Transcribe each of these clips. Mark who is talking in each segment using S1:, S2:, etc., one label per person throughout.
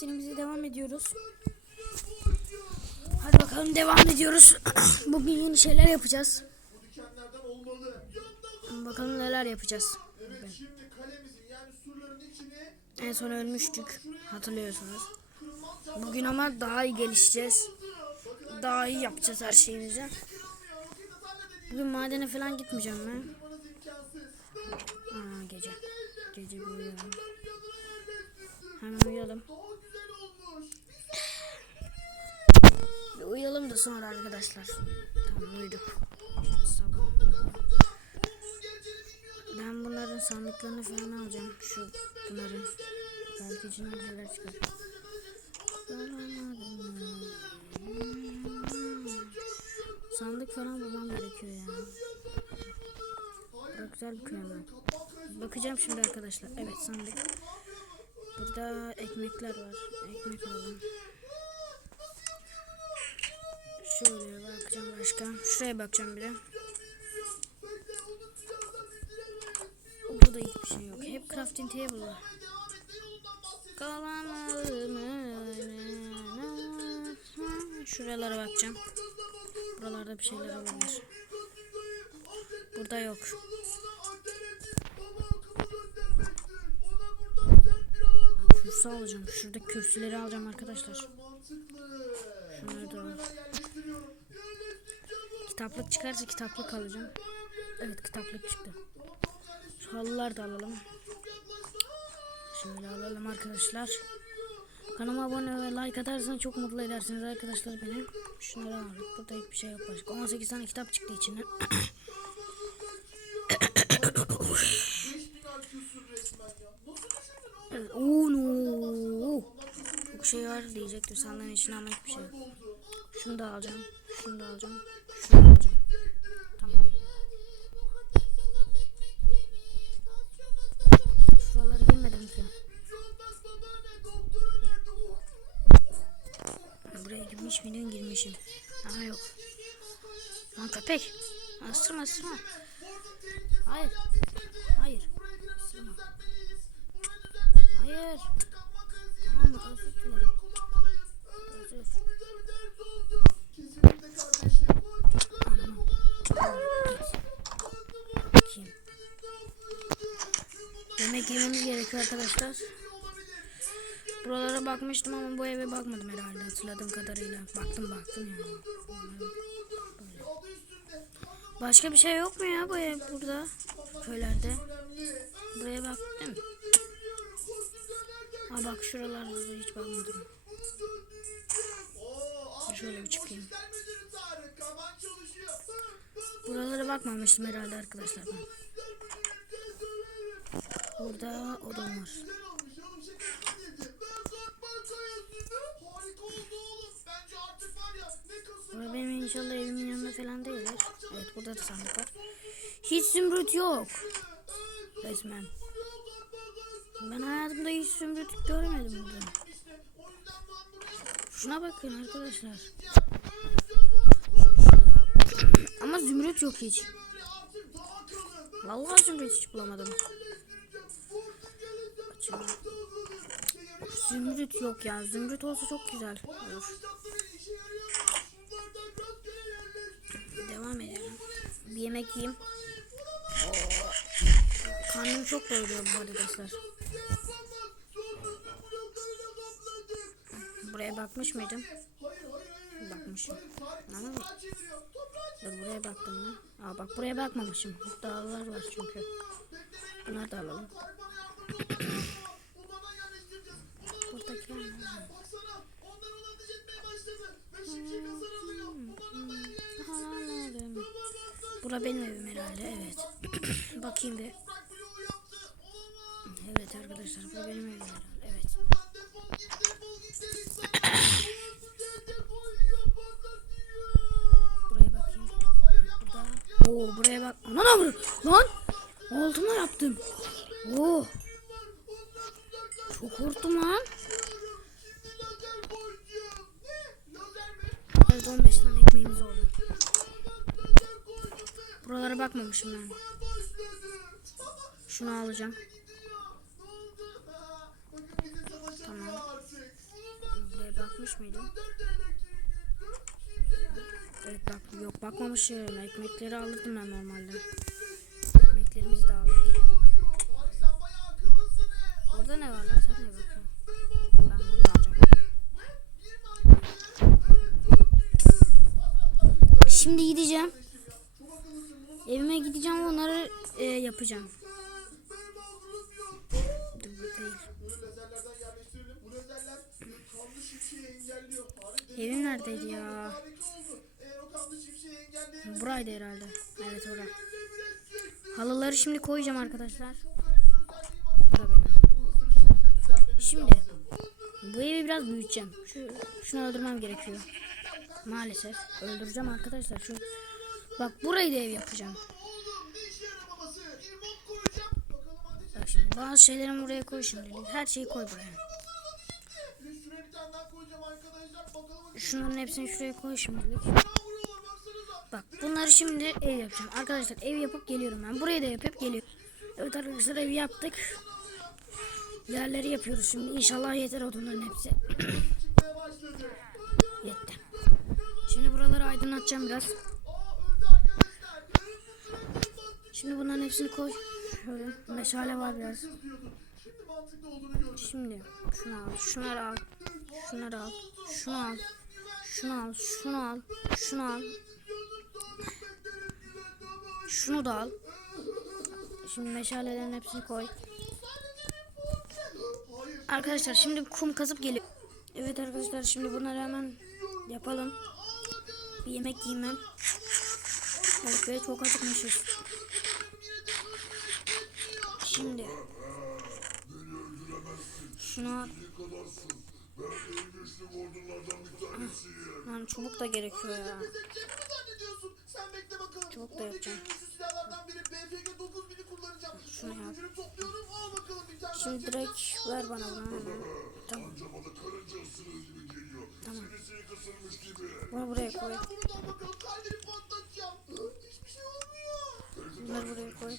S1: serimize devam ediyoruz. Hadi bakalım devam ediyoruz. Bugün yeni şeyler yapacağız. Bakalım neler yapacağız.
S2: Evet yani
S1: En son ölmüştük. Hatırlıyorsunuz. Bugün ama daha iyi gelişeceğiz. Daha iyi yapacağız her şeyimizi. Bugün madene falan gitmeyeceğim ben. Aa gece. Gece uyuyalım. Hemen uyuyalım.
S2: Daha güzel olmuş.
S1: Bir uyuyalım da sonra arkadaşlar. Tamam uyuduk. Sabah. Ben bunların sandıklarını falan alacağım. Şu bunların. Belki içinden şeyler çıkar. Sandık falan bulmam gerekiyor ya. Çok güzel bir köy. Bakacağım şimdi arkadaşlar. Evet sandık. Burada ekmekler var. Ekmek aldım. Şöyle bakacağım başka. Şuraya bakacağım bir de. Burada hiçbir şey yok. Hep crafting table var. Şuralara bakacağım. Buralarda bir şeyler olabilir. Burada yok. Kürsü alacağım. Şuradaki kürsüleri alacağım arkadaşlar. Kitaplık çıkarsa kitaplık alacağım. Evet kitaplık çıktı. Şu halılar da alalım. Şöyle alalım arkadaşlar. Kanalıma abone ve like atarsanız çok mutlu edersiniz arkadaşlar beni. Şunları aldık. Burada hiçbir şey yok başka. 18 tane kitap çıktı içinden.
S2: 5000 IQ'sun resmen ya. Nasıl düşündün oğlum?
S1: Evet. No. Çok şey var diyecektim sandığın içine ama hiçbir şey yok. Şunu da alacağım. Şunu da alacağım. Şunu da alacağım. Tamam. Şuraları bilmedim ki. Buraya girmiş miydin girmişim. Ama yok. Lan köpek. Isırma ısırma. Hayır. Hayır. Isırma. Hayır. Arkadaşlar. Buralara bakmıştım ama bu eve bakmadım herhalde hatırladığım kadarıyla. Baktım baktım yani. Başka bir şey yok mu ya bu ev burada? Köylerde. Buraya baktım. Aa bak şuralarda da hiç bakmadım. Şöyle bir çıkayım. Buralara bakmamıştım herhalde arkadaşlar ben.
S2: Ya ne kasım
S1: Burada benim inşallah evimin yanında falan değiller. Evet burada da sandık var. Hiç zümrüt yok. Resmen. Ben hayatımda hiç zümrüt görmedim burada. Şuna bakın arkadaşlar. Ama zümrüt yok hiç. Vallahi zümrüt hiç bulamadım. Zümrüt yok ya. Zümrüt olsa çok güzel olur. Devam edelim. Bir yemek yiyeyim. Karnım çok doyuruyor bu arkadaşlar. Buraya bakmış mıydım? Bakmışım. Ama dur buraya baktım mı? Aa bak buraya bakmamışım. Dağlar var çünkü. Bunları da alalım. Bura benim evim herhalde evet. Bakayım bir. Evet arkadaşlar bu benim evim herhalde. Evet. Buraya bakayım. Burada. Oo buraya bak. Ana ne vurdu? Lan. Altıma yaptım. Oo. Çok korktum lan.
S2: Lazer koyacağım. Ne? Lazer mi?
S1: Evet 15 tane ekmeğimiz oldu.
S2: Lazer koydum ve
S1: Buralara bakmamışım ben. Şunu alacağım.
S2: Savaşamıyor artık.
S1: bakmış mıydım? Evet bak yok bakmamışım. Ekmekleri alırdım ben normalde. Ekmeklerimizi de aldık. Orada ne var lan sen ne bakıyorsun?
S2: Tarık dedi.
S1: Evim neredeydi ya? Buraydı herhalde. Evet orada. Halıları şimdi koyacağım arkadaşlar. Şimdi bu evi biraz büyüteceğim. Şu, şunu öldürmem gerekiyor. Maalesef. Öldüreceğim arkadaşlar. Şu, bak burayı da ev yapacağım.
S2: Oğlum ne işe yaramaması? Bir mod koyacağım. Bakalım hadi.
S1: Bak şimdi bazı şeylerimi buraya koy şimdi. Her şeyi koy buraya. Şunların hepsini şuraya koy şimdilik. Bak bunları şimdi ev yapacağım. Arkadaşlar ev yapıp geliyorum ben. Burayı da yapıp geliyorum. Evet arkadaşlar ev yaptık. Yerleri yapıyoruz şimdi. İnşallah yeter odunların hepsi. Yetti. Şimdi buraları aydınlatacağım biraz. Şimdi bunların hepsini koy. Şöyle meşale var biraz.
S2: Şimdi
S1: şunu al, şunları al, şunları al, şunu al, şunu al, şunu al, şunu al, şunu da al. Şimdi meşalelerin hepsini koy. Arkadaşlar şimdi kum kazıp geliyor. Evet arkadaşlar şimdi bunları hemen yapalım. Bir yemek yiyeyim ben. Evet çok acıkmışız. Şimdi şunu al.
S3: Ben.
S1: Lan çubuk da gerekiyor ya. Çok da yapacağım.
S2: en güçlü silahlardan biri BFG 9000'i kullanacağım.
S1: Şunu yap.
S2: gücünü topluyorum. Al bakalım bir tane
S1: Şimdi direkt ver bana bunu. Tamam. Tamam. Bunu buraya koy.
S2: Hiçbir şey.
S1: Bunları buraya koy.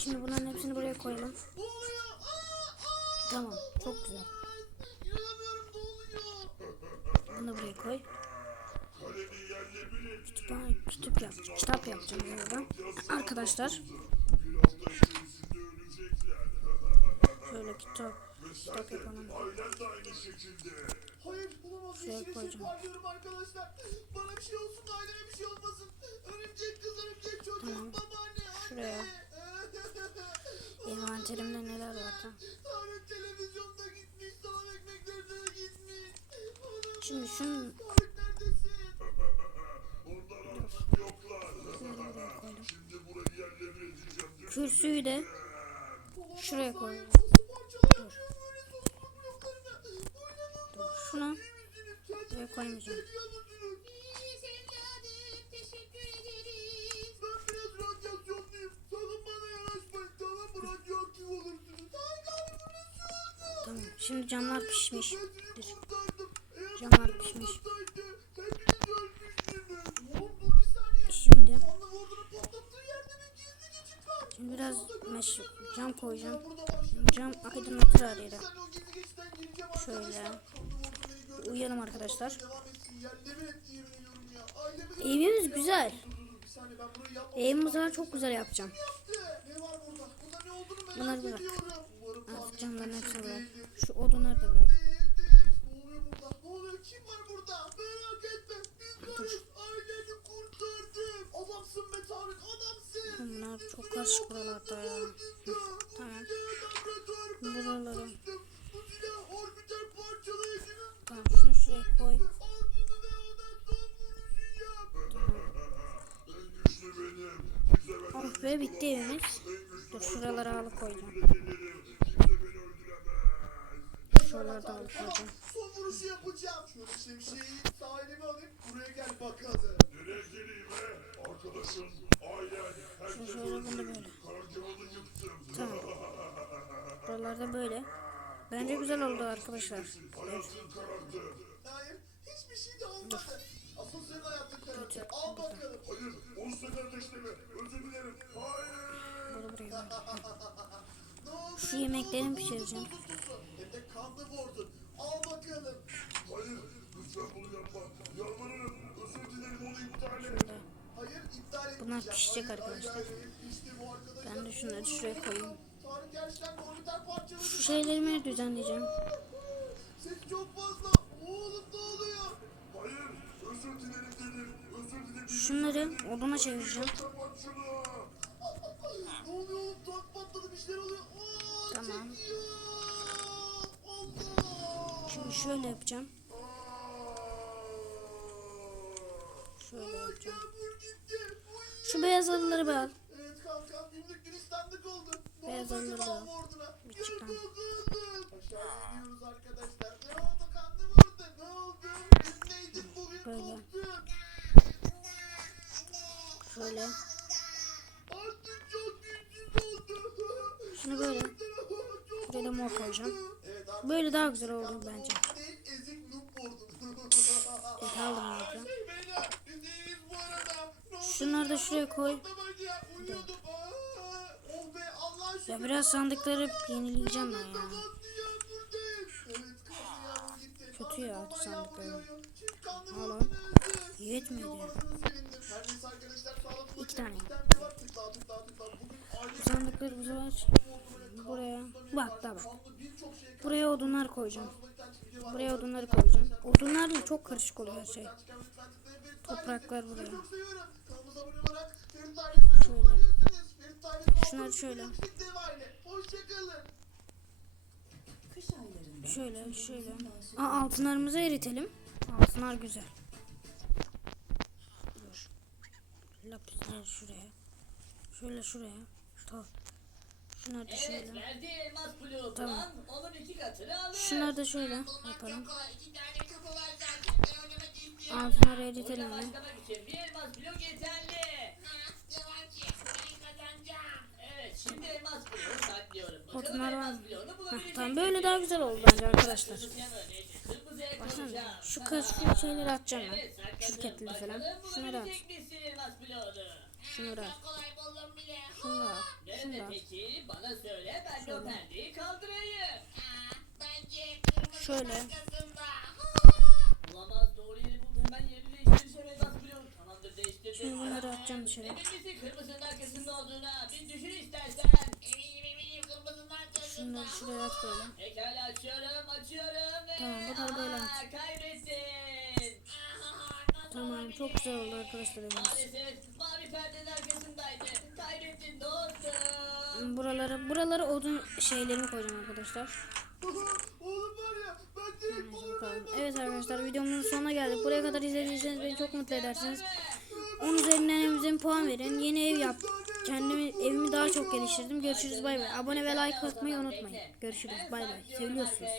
S3: Şimdi
S1: bunların hepsini buraya koyalım. Tamam. Çok güzel. Bunu buraya koy. Ben kitap yap, kitap yapacağım buradan. Arkadaşlar şöyle kitap, kitap yapalım.
S2: Hayır.
S1: Şuraya koyacağım.
S2: parlıyorum arkadaşlar. Bana bir şey olsun aileme bir şey olmasın. Örümcek kız, örümcek çocuk,
S1: Tamam.
S2: babaanne, anne.
S1: Şuraya. Envanterimde neler var tam.
S2: Tarık televizyonda gitmiş, salam ekmekleri de gitmiş.
S1: Şimdi şunu
S2: Tarık neredesin?
S3: Onlar yoklar. Şimdi burayı edeceğim.
S1: Kürsüyü de. Şuraya koy.
S2: Nasıl parçalar yapıyor
S1: buraya koymayacağım.
S2: Tamam.
S1: Şimdi camlar pişmiş. Camlar pişmiş. Şimdi şimdi biraz meş cam koyacağım. Cam aydınlatır her Şöyle. Uyuyalım arkadaşlar. Evimiz güzel.
S2: Dur, dur, dur.
S1: Evimi bu çok güzel yapacağım. Bunları bırak. Artık camların hepsini bırak. Şu odunları da bırak.
S2: Değildir. Ne oluyor burada? Ne
S1: Evimiz. Dur şuraları alıp koyacağım.
S3: gelirim. Kimse beni öldüremez.
S1: Şuraları da alıp koyacağım.
S2: Son vuruşu yapacağım. Şöyle şimşeği sahilime alayım. Buraya gel bakalım.
S3: Nereye geleyim he? Arkadaşın, ailen, herkes öldü. Karargahını yıktım.
S1: Tamam. Buralarda böyle. Bence güzel oldu arkadaşlar.
S3: Hayatın karardı.
S2: Hayır, hiçbir şey de olmadı. Asıl senin karardı. Al bakalım.
S3: Hayır, Usta kardeşlerime özür dilerim. Hayır.
S1: Bunu buraya? Şu yemeklerimi pişireceğim.
S2: Sus, sus. kanlı Warden. Al bakalım.
S3: Hayır, lütfen bunu yapma. Yalvarırım, özür dilerim onu iptal et.
S2: Hayır iptal et.
S1: Bunlar pişecek arkadaşlar. Ben de şunları şuraya koyayım. Şu şeylerimi düzenleyeceğim.
S2: Ses çok fazla. Oğlum ne oluyor?
S3: Hayır, özür dilerim dedim. Özür dilerim.
S1: Şunları oduna çevireceğim. Tamam. Şimdi şöyle yapacağım. Şöyle yapacağım. Şu beyaz halıları bir al. Beyaz
S2: acaba
S1: da al. Bir çık Böyle daha güzel oldu bence. Evet aldım bunu.
S2: Beyler, biz iyiyiz bu arada. Ne oldu
S1: Şunları da
S2: ya?
S1: şuraya koy.
S2: Ya, Oh.
S1: Ya biraz sandıkları yenileyeceğim ben ya. Kötü ya, sandıkları.
S2: yağmur
S1: Yetmedi. İki tane. Sandıkları bu sefer buraya. Bak da bak. Buraya odunlar koyacağım. Buraya odunları koyacağım. Odunlarla çok karışık oluyor her şey. Topraklar buraya. Şöyle. Şunları şöyle. Şöyle şöyle. Aa, altınlarımızı eritelim. Altınlar güzel. Dur. Lapisleri şuraya. Şöyle şuraya. Tamam. Şunları da şöyle.
S4: Evet verdiği elmas bloğu
S1: Tamam.
S4: bulan onun iki katını alır.
S1: Şunları da şöyle yapalım. Altınları
S4: Oyuna
S1: eritelim mi?
S4: bir elmas blok yeterli. Evet şimdi elmas bloğu saklıyorum. Bakalım
S1: Odunlar var
S4: elmas
S1: mı?
S4: bloğunu
S1: Heh,
S4: bulabilecek
S1: tamam böyle daha güzel oldu bence arkadaşlar. Baksana şu karışık şeyleri atacağım ben.
S4: Sakladım.
S1: Şirketleri falan. Şunları at. Şunları at.
S5: Bile.
S1: Şunları at. Şunları
S4: Nerede
S1: at.
S4: peki? Bana söyle ben de o
S1: Şöyle.
S4: perdeyi kaldırayım.
S5: Ha, bence kırmızı
S1: Şöyle.
S4: Olamaz doğru yeri buldum. Hemen yerini değiştireceğim elmas bloğu. Tamamdır değiştirdim.
S1: Şimdi bunları atacağım dışarı.
S4: Emin misin kırmızının arkasında olduğuna? Bir düşün istersen.
S5: Eminim eminim kırmızının arkasında.
S1: Şunları şuraya at böyle.
S4: Pekala açıyorum açıyorum ve
S1: Tamam, bu da böyle
S4: Aha,
S1: aç. Tamam çok güzel oldu arkadaşlar.
S4: Maalesef mavi perdenin arkasındaydı. Kaybettin dostum.
S1: Buralara buralara odun şeylerimi koyacağım arkadaşlar.
S2: Oğlum var ya ben direkt
S1: bakalım. Evet arkadaşlar videomun sonuna geldik. Buraya kadar izlediyseniz beni çok mutlu edersiniz. 10 üzerinden evimize puan verin. Yeni ev yap. Kendimi evimi daha çok geliştirdim. Görüşürüz bay bay. Abone ve like atmayı unutmayın. Görüşürüz bay bay. Seviyorsunuz.